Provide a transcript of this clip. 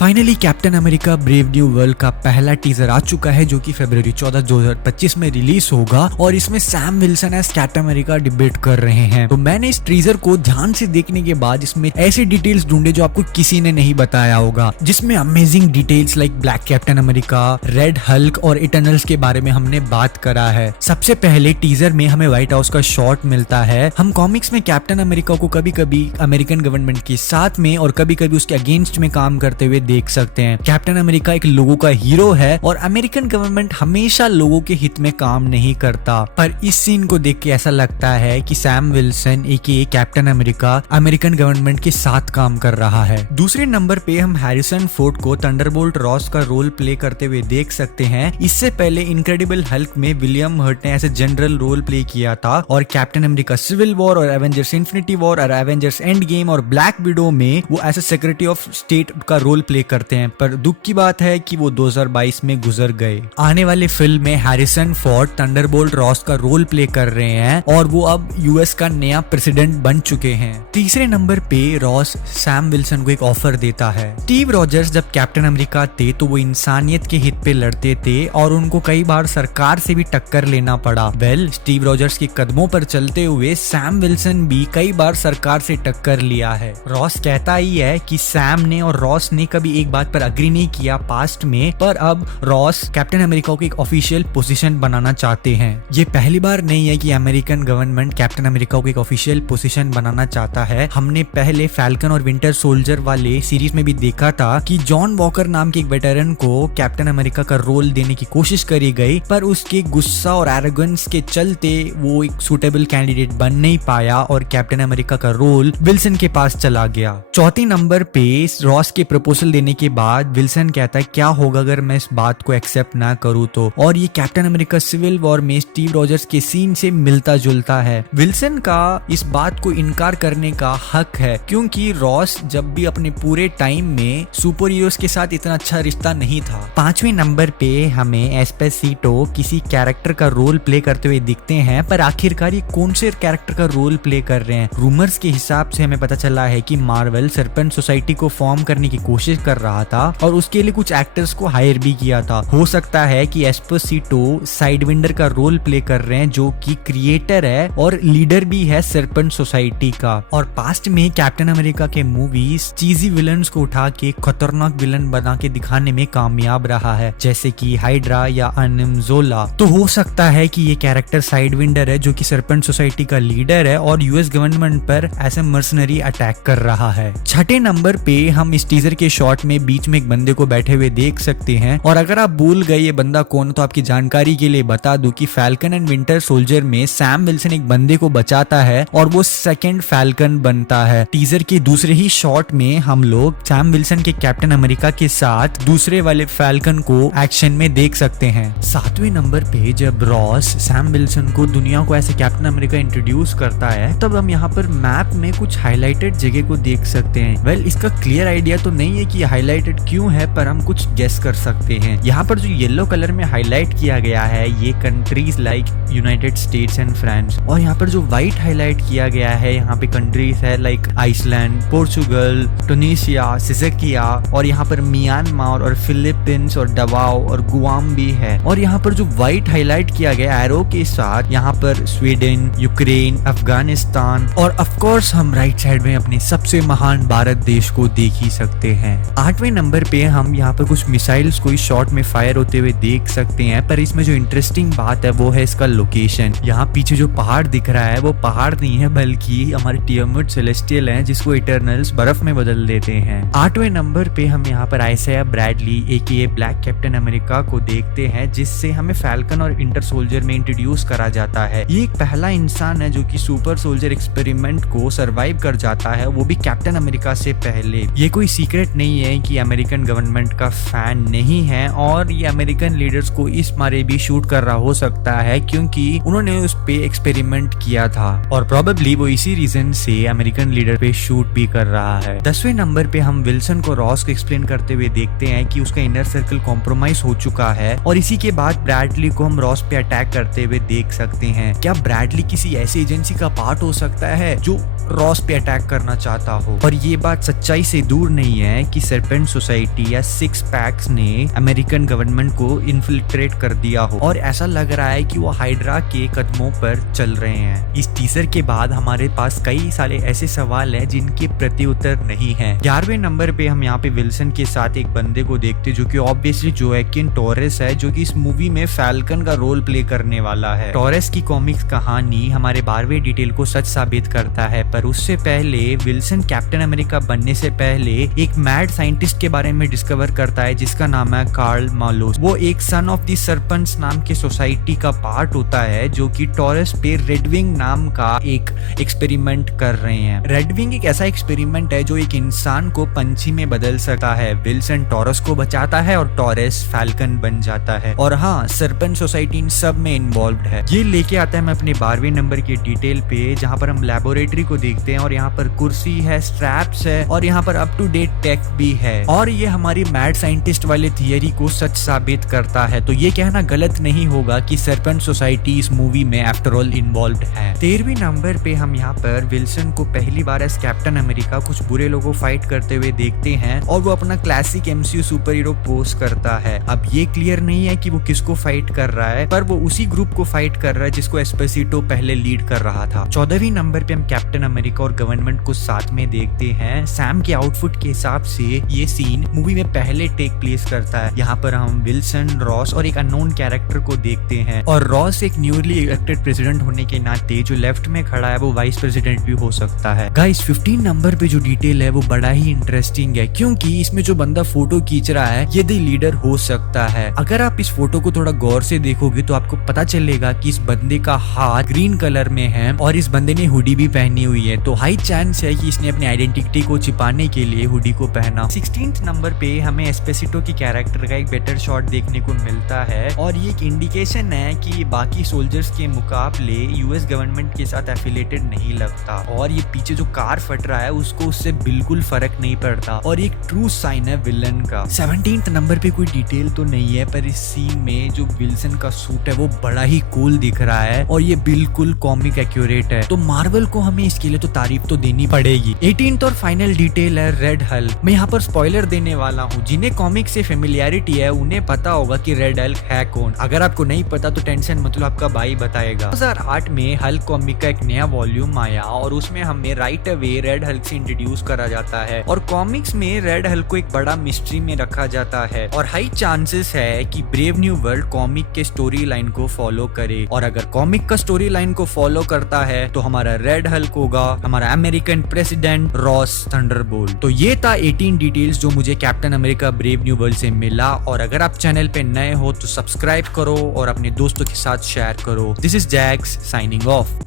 Finally captain America brave new world का पहला teaser आ चुका है जो कि फरवरी 14, 2025 में रिलीज होगा और इसमें Sam Wilson as Captain America debut कर रहे हैं। तो मैंने इस टीजर को ध्यान से देखने के बाद इसमें ऐसे डिटेल्स ढूंढे जो आपको किसी ने नहीं बताया होगा, जिसमें amazing details like black captain America, red Hulk और इटर्नल्स के बारे में हमने बात करा है। सबसे पहले टीजर में हमें व्हाइट हाउस का शॉट मिलता है। हम कॉमिक्स में कैप्टन अमेरिका को कभी कभी अमेरिकन गवर्नमेंट के साथ में और कभी कभी उसके अगेंस्ट में काम करते हुए देख सकते हैं। कैप्टन अमेरिका एक लोगों का हीरो है और अमेरिकन गवर्नमेंट हमेशा लोगों के हित में काम नहीं करता। पर इस सीन को देख के ऐसा लगता है कि सैम विल्सन एके कैप्टन अमेरिका अमेरिकन गवर्नमेंट के साथ काम कर रहा है। दूसरे नंबर पे हम हैरिसन फोर्ड को थंडरबोल्ट रॉस का रोल प्ले करते हुए देख सकते हैं। इससे पहले इनक्रेडिबल हल्क में विलियम हर्ट ने ऐसे जनरल रोल प्ले किया था और कैप्टन अमेरिका सिविल वॉर और एवेंजर्स इन्फिनिटी वॉर और एवेंजर्स एंड गेम और ब्लैक विडो में वो ऐसे सेक्रेटरी ऑफ स्टेट का रोल प्ले करते हैं। पर दुख की बात है कि वो 2022 में गुजर गए। आने वाले फिल्म में हैरिसन फोर्ड थंडरबोल्ट रॉस का रोल प्ले कर रहे हैं और वो अब यूएस का नया प्रेसिडेंट बन चुके हैं। तीसरे नंबर पे रॉस सैम विल्सन को एक ऑफर देता है। स्टीव रॉजर्स जब कैप्टन अमेरिका थे तो वो इंसानियत के हित पे लड़ते थे और उनको कई बार सरकार से भी टक्कर लेना पड़ा। स्टीव रॉजर्स के कदमों पर चलते हुए सैम विल्सन भी कई बार सरकार से टक्कर लिया है। रॉस कहता ही है कि सैम ने और रॉस ने कभी एक बात पर अग्री नहीं किया पास्ट में, पर अब रॉस कैप्टन अमेरिका को एक ऑफिशियल पोजीशन बनाना चाहते हैं। ये पहली बार नहीं है कि अमेरिकन गवर्नमेंट कैप्टन अमेरिका को एक ऑफिशियल पोजीशन बनाना चाहता है। हमने पहले फैल्कन और विंटर सोल्जर वाले सीरीज में भी देखा था कि जॉन वॉकर नाम के एक वेटरन को कैप्टन अमेरिका का रोल देने की कोशिश करी गई, पर उसके गुस्सा और एरोगेंस के चलते वो एक सूटेबल कैंडिडेट बन नहीं पाया और कैप्टन अमेरिका का रोल विल्सन के पास चला गया। चौथे नंबर पे रॉस के प्रपोजल देने के बाद विल्सन कहता है क्या होगा अगर मैं इस बात को एक्सेप्ट ना करूं तो, और ये कैप्टन अमेरिका सिविल वॉर में स्टीव रॉजर्स के सीन से मिलता जुलता है। विल्सन का इस बात को इनकार करने का हक है क्योंकि रॉस जब भी अपने पूरे टाइम में सुपर हीरोज के साथ इतना अच्छा रिश्ता नहीं था। पांचवें नंबर पे हमें एस्पेसिटो किसी कैरेक्टर का रोल प्ले करते हुए दिखते हैं, पर आखिरकार ये कौन से कैरेक्टर का रोल प्ले कर रहे हैं। रूमर्स के हिसाब से हमें पता चला है कि मार्वल सर्पेंट सोसाइटी को फॉर्म करने की कोशिश कर रहा था और उसके लिए कुछ एक्टर्स को हायर भी किया था। हो सकता है कि एस्पेसिटो साइडविंडर का रोल प्ले कर रहे हैं जो कि क्रिएटर है और लीडर भी है सर्पेंट सोसाइटी का। और पास्ट में कैप्टन अमेरिका के मूवीज चीजी विलन्स को उठा के खतरनाक विलन बना के दिखाने में कामयाब रहा है, जैसे कि हाइड्रा या अनिमजोला। तो हो सकता है कि ये कैरेक्टर साइडविंडर है जो कि सर्पेंट सोसाइटी का लीडर है और यूएस गवर्नमेंट पर ऐसे मर्सनरी अटैक कर रहा है। छठे नंबर पे हम इस टीजर के शॉट में बीच में एक बंदे को बैठे हुए देख सकते हैं और अगर आप भूल गए ये बंदा कौन तो आपकी जानकारी के लिए बता दूं कि फैल्कन एंड विंटर सोल्जर में सैम विल्सन एक बंदे को बचाता है और वो सेकंड फैल्कन बनता है। टीजर के दूसरे ही शॉट में हम लोग सैम विल्सन के कैप्टन अमेरिका के साथ दूसरे वाले फैल्कन को एक्शन में देख सकते हैं। सातवें नंबर पे जब रॉस सैम विल्सन को दुनिया को ऐसे कैप्टन अमेरिका इंट्रोड्यूस करता है तब हम यहाँ पर मैप में कुछ हाईलाइटेड जगह को देख सकते हैं। इसका क्लियर आइडिया तो नहीं है कि हाईलाइटेड क्यों है, पर हम कुछ गेस कर सकते हैं। यहाँ पर जो येलो कलर में हाईलाइट किया गया है ये countries like United states and France, और यहाँ पर जो व्हाइट हाईलाइट किया गया है यहाँ पे कंट्रीज है लाइक आइसलैंड, पोर्चुगल, टूनिसिया, सिज़किया, और यहाँ पर म्यांमार और फिलीपींस और डवाओ और गुआम भी है। और यहाँ पर जो व्हाइट हाईलाइट किया गया एरो के साथ यहाँ पर स्वीडन, यूक्रेन, अफगानिस्तान और ऑफ कोर्स हम राइट साइड में अपने सबसे महान भारत देश को देख ही सकते हैं। आठवें नंबर पे हम यहाँ पर कुछ मिसाइल्स को इस शॉट में फायर होते हुए देख सकते हैं, पर इसमें जो इंटरेस्टिंग बात है वो है इसका लोकेशन। यहाँ पीछे जो पहाड़ दिख रहा है वो पहाड़ नहीं है बल्कि हमारे टियामुट सेलेस्टियल हैं जिसको इटर्नल्स बर्फ में बदल देते हैं। आठवें नंबर पे हम यहाँ पर आइसाया ब्रैडली एके ब्लैक कैप्टन अमेरिका को देखते हैं जिससे हमें फैल्कन और इंटर सोल्जर में इंट्रोड्यूस करा जाता है। ये एक पहला इंसान है जो कि सुपर सोल्जर एक्सपेरिमेंट को सरवाइव कर जाता है, वो भी कैप्टन अमेरिका से पहले। ये कोई सीक्रेट नहीं है कि अमेरिकन गवर्नमेंट का फैन नहीं है और ये अमेरिकन लीडर्स को इस मारे भी शूट कर रहा हो सकता है क्योंकि उन्होंने उस पे एक्सपेरिमेंट किया था और प्रोबेबली वो इसी रीजन से अमेरिकन लीडर पे शूट भी कर रहा है। 10वें नंबर पे हम विल्सन को रॉस को एक्सप्लेन करते हुए देखते हैं कि उसका इनर सर्कल कॉम्प्रोमाइज हो चुका है और इसी के बाद ब्रैडली को हम रॉस पे अटैक करते हुए देख सकते हैं। क्या ब्रैडली किसी ऐसी एजेंसी का पार्ट हो सकता है जो रॉस पे अटैक करना चाहता हो? और ये बात सच्चाई से दूर नहीं है कि सरपेंट सोसाइटी या सिक्स पैक्स ने अमेरिकन गवर्नमेंट को इन्फिल्ट्रेट कर दिया हो और ऐसा लग रहा है कि वो हाइड्रा के कदमों पर चल रहे हैं। इस टीजर के बाद हमारे पास कई सारे ऐसे सवाल है जिनके प्रति उत्तर नहीं है। 11वें नंबर पे हम यहाँ पे विल्सन के साथ एक बंदे को देखते जो कि ऑब्वियसली जोएकिन टोरेस है, जो कि इस मूवी में फैल्कन का रोल प्ले करने वाला है। टोरेस की कॉमिक्स कहानी हमारे 12वें डिटेल को सच साबित करता है, पर उससे पहले विल्सन कैप्टन अमेरिका बनने से पहले एक मैड साइंटिस्ट के बारे में डिस्कवर करता है जिसका नाम है कार्ल मालोस। वो एक सन ऑफ द सरपेंट्स नाम के सोसाइटी का पार्ट होता है जो कि टॉरस पे रेडविंग नाम का एक एक्सपेरिमेंट कर रहे हैं। रेडविंग एक ऐसा एक्सपेरिमेंट है जो एक इंसान को पंछी में बदल सकता है। विल्सन टॉरस को बचाता है और टॉरस फैल्कन बन जाता है। और हाँ, सरपेंट सोसाइटी इन सब में इन्वॉल्व्ड है। ये लेके आता है मैं अपने 12वें नंबर के डिटेल पे, जहाँ पर हम लेबोरेटरी को देखते हैं और यहाँ पर कुर्सी है, स्ट्रैप्स है और यहाँ पर अप टू डेट टेक भी है। और ये हमारी मैड साइंटिस्ट वाले थियरी को सच साबित करता है। तो ये कहना गलत नहीं होगा कि सरपेंट सोसाइटी इस मूवी में आफ्टर ऑल इन्वॉल्व्ड है। 13वें नंबर पे हम यहाँ पर विल्सन को पहली बार एज कैप्टन अमेरिका कुछ बुरे लोगों फाइट करते हुए देखते हैं और वो अपना classic MCU super hero pose करता है। अब ये क्लियर नहीं है कि वो किसको फाइट कर रहा है, पर वो उसी ग्रुप को फाइट कर रहा है जिसको एस्पेसिटो पहले लीड कर रहा था। 14वीं नंबर पे हम कैप्टन अमेरिका और गवर्नमेंट को साथ में देखते हैं। सैम के आउटफिट के हिसाब से ये सीन मूवी में पहले टेक प्लेस करता है। यहाँ पर हम विल्सन, रॉस और एक अननोन कैरेक्टर को देखते हैं और रॉस एक न्यूली इलेक्टेड प्रेसिडेंट होने के नाते जो लेफ्ट में खड़ा है वो वाइस प्रेसिडेंट भी हो सकता है। गाइस 15 नंबर पे जो डिटेल है वो बड़ा ही इंटरेस्टिंग है, क्योंकि इसमें जो बंदा फोटो खींच रहा है ये द लीडर हो सकता है। अगर आप इस फोटो को थोड़ा गौर से देखोगे तो आपको पता चलेगा कि इस बंदे का हाथ ग्रीन कलर में है और इस बंदे ने हुडी भी पहनी हुई है। तो हाई चांस है कि इसने अपनी आइडेंटिटी को छिपाने के लिए हुडी को पहना। 16th नंबर पे हमें एस्पेसिटो की कैरेक्टर का एक बेटर शॉट देखने को मिलता है और ये एक इंडिकेशन है कि बाकी सोल्जर्स के मुकाबले यूएस गवर्नमेंट के साथ एफिलेटेड नहीं लगता और ये पीछे जो कार फट रहा है उसको उससे बिल्कुल फर्क नहीं पड़ता और एक ट्रू साइन है विलन का। 17th नंबर पे कोई डिटेल तो नहीं है, पर इस सीन में जो विल्सन का सूट है वो बड़ा ही कूल दिख रहा है और ये बिल्कुल कॉमिक एक्यूरेट है। तो मार्वल को हमें इसके लिए तो तारीफ तो देनी पड़ेगी। 18th और फाइनल डिटेल है रेड हल्क। मैं यहाँ पर स्पॉइलर देने वाला हूँ। जिन्हें कॉमिक से फेमिलियरिटी है उन्हें पता होगा कि रेड हल्क है कौन। अगर आपको नहीं पता तो टेंशन मतलब आपका भाई बताएगा। 2008 में हल्क कॉमिक का एक नया वॉल्यूम आया और उसमें हमें राइट अवे रेड हल्क से इंट्रोड्यूस करा जाता है और कॉमिक्स में रेड हल्क को एक बड़ा मिस्ट्री में रखा जाता है और हाई चांसेस है कि ब्रेव न्यू वर्ल्ड कॉमिक के स्टोरी लाइन को फॉलो करे और अगर कॉमिक का स्टोरी लाइन को फॉलो करता है तो हमारा रेड हल्क होगा हमारा अमेरिकन प्रेसिडेंट रॉस थंडरबोल्ट। तो ये था 18 डिटेल्स जो मुझे captain America brave new world से मिला और अगर आप चैनल पे नए हो तो सब्सक्राइब करो और अपने दोस्तों के साथ शेयर करो। This is Jack's signing of.